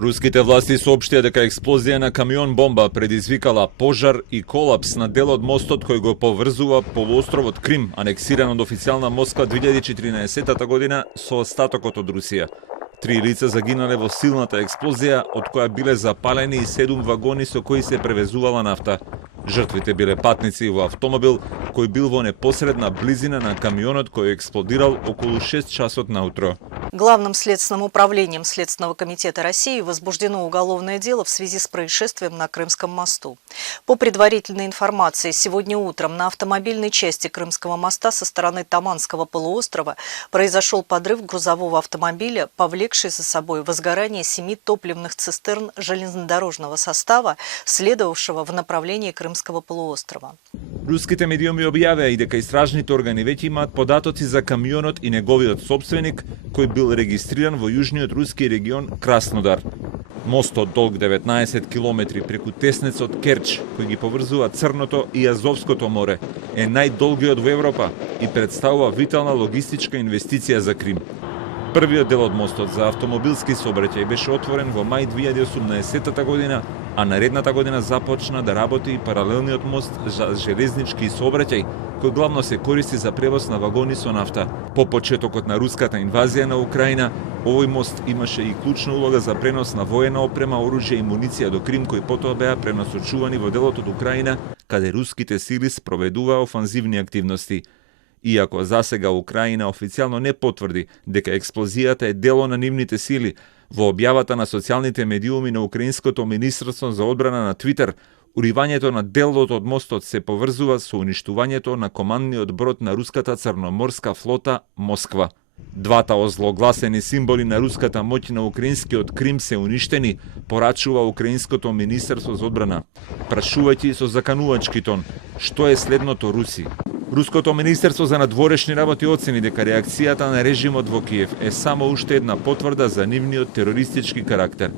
Руските власти соопштија дека експлозија на камион бомба предизвикала пожар и колапс на дел од мостот кој го поврзува полуостровот Крим, анексиран од официјална Москва 2014 година со остатокот од Русија. 3 лица загинале во силната експлозија, од која биле запалени и 7 вагони со кои се превезувала нафта. Жртвите биле патници во автомобил кој бил во непосредна близина на камионот кој експлодирал околу 6 часот наутро. Главным следственным управлением Следственного комитета России возбуждено уголовное дело в связи с происшествием на Крымском мосту. По предварительной информации, сегодня утром на автомобильной части Крымского моста со стороны Таманского полуострова произошел подрыв грузового автомобиля, повлекший за собой возгорание 7 топливных цистерн железнодорожного состава, следовавшего в направлении Крымского полуострова. Руските медиуми објавеа и дека истражните органи веќе имаат податоци за камионот и неговиот собственик, кој бил регистриран во јужниот руски регион Краснодар. Мостот долг 19 километри преку теснецот Керч, кој ги поврзува Црното и Азовското море, е најдолгиот во Европа и представува витална логистичка инвестиција за Крим. Првиот дел од мостот за автомобилски сообраќај беше отворен во мај 2018 година, а наредната година започна да работи и паралелниот мост за железнички сообраќај, кој главно се користи за превоз на вагони со нафта. По почетокот на руската инвазија на Украина, овој мост имаше и клучна улога за пренос на воена опрема, оружје и муниција до Крим, кои потоа беа пренасочувани во делот од Украина, каде руските сили спроведуваа офанзивни активности. Иако засега Украина официјално не потврди дека експлозијата е дело на нивните сили, во објавата на социјалните медиуми на Украинското министерство за одбрана на Твитер, уривањето на делот од мостот се поврзува со уништувањето на командниот брод на руската црноморска флота Москва. Двата озлогласени символи на руската моќ на украинскиот Крим се уништени, порачува Украинското министерство за одбрана, прашувајќи со заканувачки тон што е следното Руси. Руското министерство за надворешни работи оцени дека реакцијата на режимот во Киев е само уште една потврда за нивниот терористички карактер.